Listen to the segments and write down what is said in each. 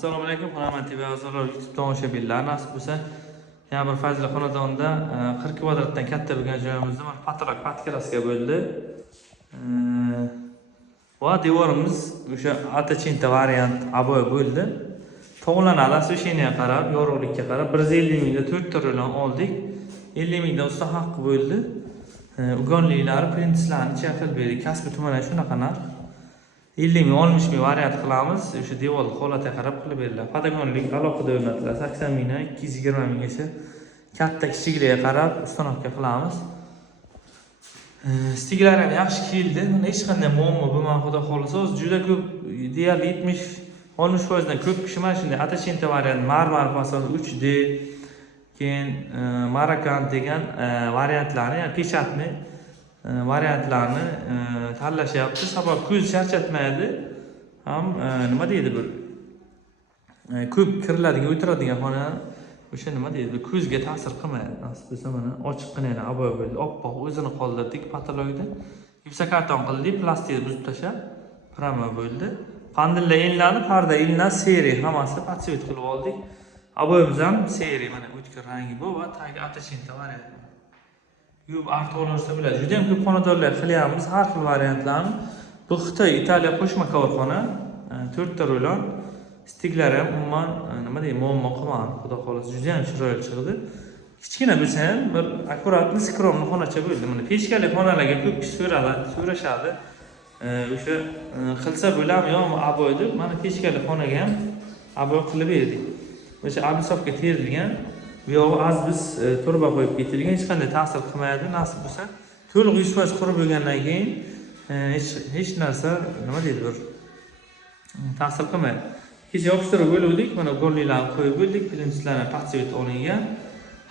Assalomu alaykum, hurmatli a'zolar, YouTube tomoshabinlar. Nasib bo'lsa, yana bir fazli xonadonda 40 kvadratdan katta bo'lgan joyimizni patroq patkarasiga bo'ldi. Va devorimiz o'sha atachinta variant aboy bo'ldi. To'g'lanadi asosiyga qarab, yorug'likka qarab 150 mingda 4 ta rulon oldik. 50 mingdan usta haqqi bo'ldi. Ugonliklari, printslarini chaqirib berdik. Kasbi tumana shunaqa narx. 50 ming 60 ming variant qilamiz. O'sha devorni holatiga qarab qilib beriladi. Padagonlik alohida o'rnatiladi. 80 mingdan 220 minggacha katta kichikligiga qarab ustanovka qilamiz. Stiglar ham yaxshi keldi. Mana hech qanday muammo bo'lmadi, xudo xolasa. O'zi juda ko'p, deyarli 70-60% dan ko'p kishi mana shunday atachinta variant, marmar fasol 3D, keyin Marakan degan variantlarni, ya'ni pechatni variantlarni tanlashyapti. Sabab ko'z charchatmaydi. Ham nima deydi, bir ko'p kiriladigan, o'tiradigan xona o'sha nima deydi, ko'zga ta'sir qilmaydi. Nasib bo'lsa mana ochiqqina aboy bo'ldi. Oppoq o'zini qoldirdik patologda. Gipsokarton qildik, plastikni buzib tashlab, prama bo'ldi. Pandillar enladi, parda enladi, seriya hammasi podsvet qilib oldik. Aboyimiz ham seriya, mana o'tkir rangi bu va tagi atachinta variant. Yub artolarsa biladi. Juda ham ko'p xonadonlar qilyapmiz, har xil variantlarni. Bu Xitoy, Italiya qo'shma korxona, 4 ta rulon. Stiglar ham umuman nima deydi, muammo qilmadi. Xudo xolasa juda ham chiroyli chiqdi. Kichkina bo'lsa ham bir akkuratli, skromli xonacha bo'ldi. Mana pechkali xonalarga ko'p kishi so'rashadi. O'sha qilsa bo'ladimi yo'qmi aboy deb, mana pechkali xonaga ham aboy qilib berdik. O'sha abisofga terilgan. Bu yog'i az biz turba qo'yib ketilgan, hech qanday ta'sir qilmaydi. Nasib bo'lsa, to'liq 100% qurib bo'lgandan keyin hech narsa nima deydi, bir ta'sir qilmaydi. Kecha yopishtirib bo'ldik, mana golliklarni qo'yib bo'ldik, bilimchilarni podsvet olingan.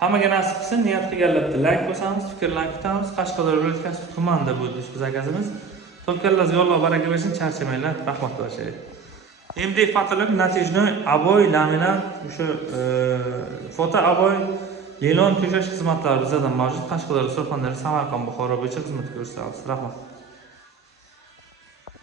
Hammaga nasib qilsin, niyat qilganlar bilan like bosamiz, fikrlarni kutamiz. Qashqadaryo viloyati Kasbi tumanida bo'ldi ushbu zakazimiz. Topganlaringizga Alloh baraka bersin, charchamanglar, rahmat bo'lsin. MDF patolog natijnoy aboy, laminat, o'sha foto aboy, lilon to'shash xizmatlari bizdan mavjud. Qashqadaryo, Surxondaryo, Samarqand, Buxoro bo'yicha xizmat ko'rsatamiz. Rahmat.